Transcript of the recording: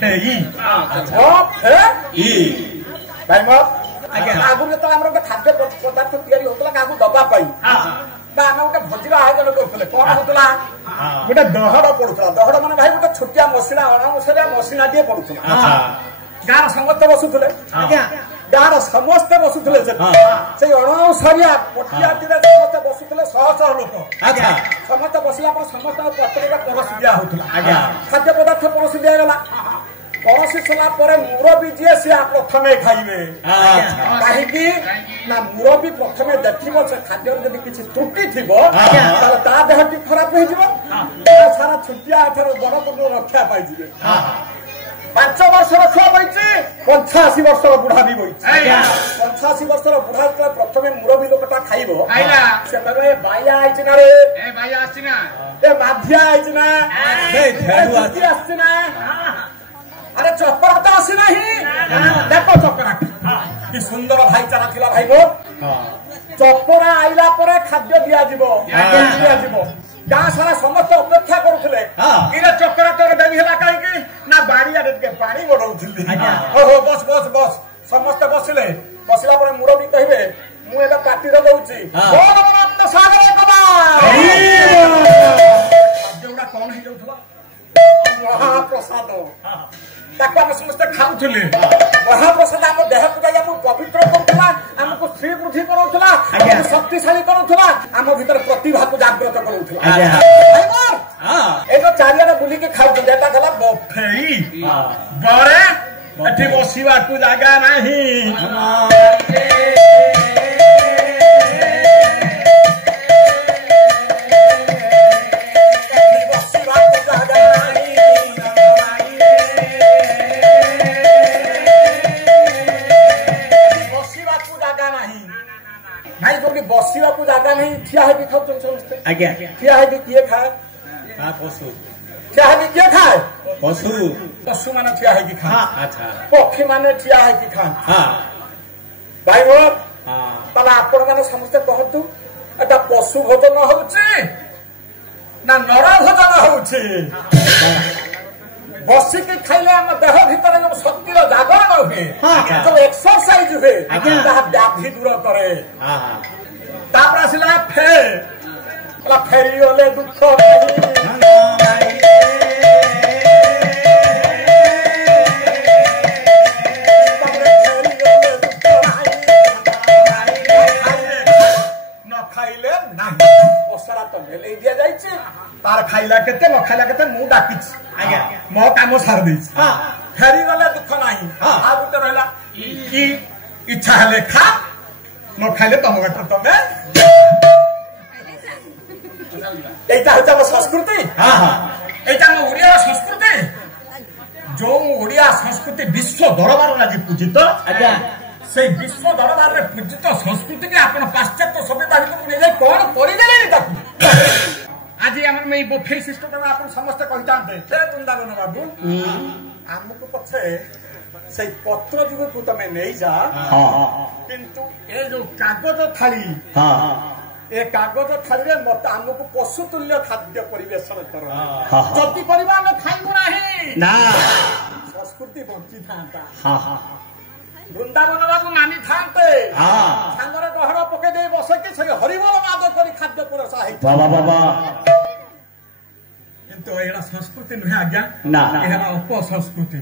बफेई भाई मत आगुरी तो आम खाद्य पदार्थ तैयारी होता क्या दबाई गोटे भोजर आयोजन करुले कौन होता गोटे दहड़ पड़ूला दहड़ मैंने भाई गोटे छोटिया मसीना अणमसरिया मसीनाटे पड़ूला गाँव समस्ते बसुले गाँव समस्ते बसुले से अणमसरिया पटियाटी समस्ते बसुले शह शह लोक समस्ते बसला समस्त पत्र परसी दिया होता खाद्य पदार्थ परसी दिगला परसी सारा मुरबी जी सी प्रथम खाइबे कहीं मुरबी प्रथम देख से खाद्य जब किसी त्रुटि थी ता देह टी खराब हो सारा छुटिया बड़ रक्षा पाई 5 वर्षर छुआ बही 85 वर्षर बुढ़ा भी बही 85 वर्षर बुढ़ा प्रथम मुरबी लोकटा खाइब से बाया आई ना रे माधिया आई ना अरे चपरा तो आसी नहीं देखो चपरा कि सुंदर भाईचारा थिला भाई मोर चपरा आइला परे खाद्य दिया जीवो गाँ सारा समस्त अपेक्षा करुले इरे चपरा तोर डेरी हला कहीं ना बाड़िया रे पानी बड़ौथिली हो बस बस बस समस्त बसिले बसिला परे मुरबी कहिबे मु एला पार्टी रे दउची बोल अनंत सागर कबा खाद्यटा कौन हे जाउथला महाप्रसाद समस्ते खाऊले महाप्रसाद आम देह को जाए पवित्र करूला आमको श्री वृद्धि कराऊला शक्तिशाली कराऊला आम भीतर प्रतिभा को जागृत कराऊला चारियाडे बुलिक खाऊ गला बफेई बड़े एठी बसिबा को जागा नहीं बसवा को जगह नहीं ठिया है खाऊ समस्ते ठिया है किए खाए पशु ठिया है किए खाए पशु पशु माने ठिया है खाए पक्षी माने ठिया है खाए भाई बोल ताला आपण माने समस्ते कहतु एटा पशु भोजन होउची ना नर भोजन होउची बसिक खाइले आम देह भीतर जो शक्तिर जागरण हुए जो एक्सरसाइज हुए व्याधि दूर करे आसला फेरी गले दुख न खाइले पसरा तो मेले दिया जाइए तार खाइला केते न खाइला केते मु डाकी मो काम सार दी फेरी गले दुख नहीं आ गोटे रहा इच्छा हेले खा न खाइले तुम गटर तमें एटा होता मो संस्कृति एटा मो ओडिया संस्कृति जो ओडिया संस्कृति विश्व दरबार आज पूजित से विश्व दरबार रे पूजित संस्कृति के आपण पाश्चात्य सभ्यता भितर ले कौन परिदेले ताकू आज हमर में बुफे सिस्टम आपण समस्त कहि जानते हे वृंदावन बाबू हमको पछे से पत्र जुग को तमे नहीं जा किंतु ए जो कागज थाली ए कागज थाली रे मत हमको पशु तुल्य खाद्य परिवेशन कर जति परिवार में खाइबो नाही ना संस्कृति बंची थांता वृंदावन बाबू मानी थांते सांगरे गहर पके दे बसे कि से हरिबोल नाद करी खाद्य परसा है बाबा बाबा किंतु एड़ा संस्कृति नहीं आज्ञा ना एड़ा अपसंस्कृति